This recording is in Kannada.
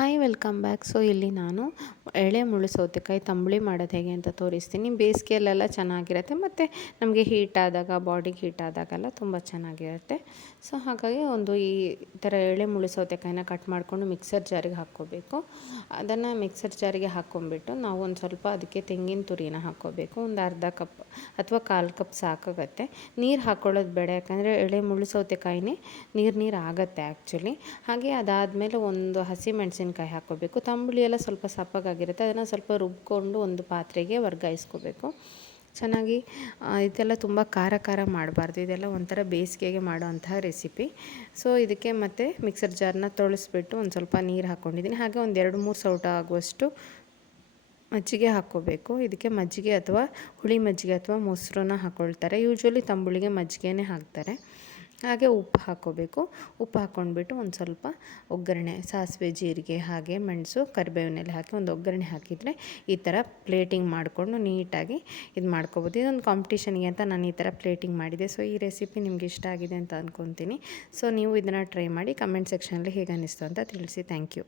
Hi welcome back. ಸೊ ಇಲ್ಲಿ ನಾನು ಎಳೆ ಮುಳ್ಳು ಸೌತೆಕಾಯಿ ತಂಬುಳಿ ಮಾಡೋದು ಹೇಗೆ ಅಂತ ತೋರಿಸ್ತೀನಿ. ಬೇಸಿಗೆಯಲ್ಲೆಲ್ಲ ಚೆನ್ನಾಗಿರುತ್ತೆ ಮತ್ತು ನಮಗೆ ಹೀಟ್ ಆದಾಗ, ಬಾಡಿಗೆ ಹೀಟ್ ಆದಾಗೆಲ್ಲ ತುಂಬ ಚೆನ್ನಾಗಿರುತ್ತೆ. ಸೊ ಹಾಗಾಗಿ ಈ ಥರ ಎಳೆ ಮುಳ್ಳು ಸೌತೆಕಾಯಿನ ಕಟ್ ಮಾಡಿಕೊಂಡು ಮಿಕ್ಸರ್ ಜಾರಿಗೆ ಹಾಕ್ಕೋಬೇಕು. ಅದನ್ನು ಮಿಕ್ಸರ್ ಜಾರಿಗೆ ಹಾಕ್ಕೊಂಬಿಟ್ಟು ನಾವು ಒಂದು ಸ್ವಲ್ಪ ಅದಕ್ಕೆ ತೆಂಗಿನ ತುರಿನ ಹಾಕ್ಕೋಬೇಕು. ಒಂದು ಅರ್ಧ ಕಪ್ ಅಥವಾ 1/4 ಕಪ್ ಸಾಕಾಗುತ್ತೆ. ನೀರು ಹಾಕ್ಕೊಳ್ಳೋದು ಬೇಡ, ಯಾಕಂದರೆ ಎಳೆ ಮುಳ್ಳು ಸೌತೆಕಾಯಿನೇ ನೀರು ಆಗುತ್ತೆ ಆ್ಯಕ್ಚುಲಿ. ಹಾಗೆ ಅದಾದಮೇಲೆ ಒಂದು ಹಸಿಮೆಣಸಿನ್ಕಾಯಿ ಹಾಕ್ಕೋಬೇಕು. ತಂಬುಳಿ ಎಲ್ಲ ಸ್ವಲ್ಪ ಸಪ್ಪಗಾಗಿರುತ್ತೆ, ಅದನ್ನು ಸ್ವಲ್ಪ ರುಬ್ಕೊಂಡು ಒಂದು ಪಾತ್ರೆಗೆ ವರ್ಗಾಯಿಸ್ಕೋಬೇಕು. ಚೆನ್ನಾಗಿ ಇದೆಲ್ಲ ತುಂಬ ಖಾರ ಮಾಡಬಾರ್ದು, ಇದೆಲ್ಲ ಒಂಥರ ಬೇಸಿಗೆಗೆ ಮಾಡೋವಂತಹ ರೆಸಿಪಿ. ಸೊ ಇದಕ್ಕೆ ಮತ್ತೆ ಮಿಕ್ಸರ್ ಜಾರ್ನ ತೊಳೆಸ್ಬಿಟ್ಟು ಒಂದು ಸ್ವಲ್ಪ ನೀರು ಹಾಕ್ಕೊಂಡಿದ್ದೀನಿ. ಹಾಗೆ ಒಂದು 2-3 ಸೌಟ ಆಗುವಷ್ಟು ಮಜ್ಜಿಗೆ ಹಾಕ್ಕೋಬೇಕು. ಇದಕ್ಕೆ ಮಜ್ಜಿಗೆ ಅಥವಾ ಹುಳಿ ಮಜ್ಜಿಗೆ ಅಥವಾ ಮೊಸರನ್ನ ಹಾಕ್ಕೊಳ್ತಾರೆ. ಯೂಶ್ವಲಿ ತಂಬುಳಿಗೆ ಮಜ್ಜಿಗೆನೇ ಹಾಕ್ತಾರೆ. ಹಾಗೆ ಉಪ್ಪು ಹಾಕ್ಕೋಬೇಕು. ಉಪ್ಪು ಹಾಕ್ಕೊಂಡ್ಬಿಟ್ಟು ಒಂದು ಸ್ವಲ್ಪ ಒಗ್ಗರಣೆ, ಸಾಸಿವೆ, ಜೀರಿಗೆ, ಹಾಗೆ ಮೆಣಸು, ಕರಿಬೇವಿನೆಲೆ ಹಾಕಿ ಒಂದು ಒಗ್ಗರಣೆ ಹಾಕಿದರೆ ಈ ಥರ ಪ್ಲೇಟಿಂಗ್ ಮಾಡಿಕೊಂಡು ನೀಟಾಗಿ ಇದು ಮಾಡ್ಕೋಬೋದು. ಇದೊಂದು ಕಾಂಪಿಟೇಷನ್ಗೆ ಅಂತ ನಾನು ಈ ಥರ ಪ್ಲೇಟಿಂಗ್ ಮಾಡಿದೆ. ಸೊ ಈ ರೆಸಿಪಿ ನಿಮ್ಗೆ ಇಷ್ಟ ಆಗಿದೆ ಅಂತ ಅಂದ್ಕೊತೀನಿ. ಸೊ ನೀವು ಇದನ್ನು ಟ್ರೈ ಮಾಡಿ ಕಮೆಂಟ್ ಸೆಕ್ಷನಲ್ಲಿ ಹೇಗೆ ಅನ್ನಿಸ್ತು ಅಂತ ತಿಳಿಸಿ. Thank you.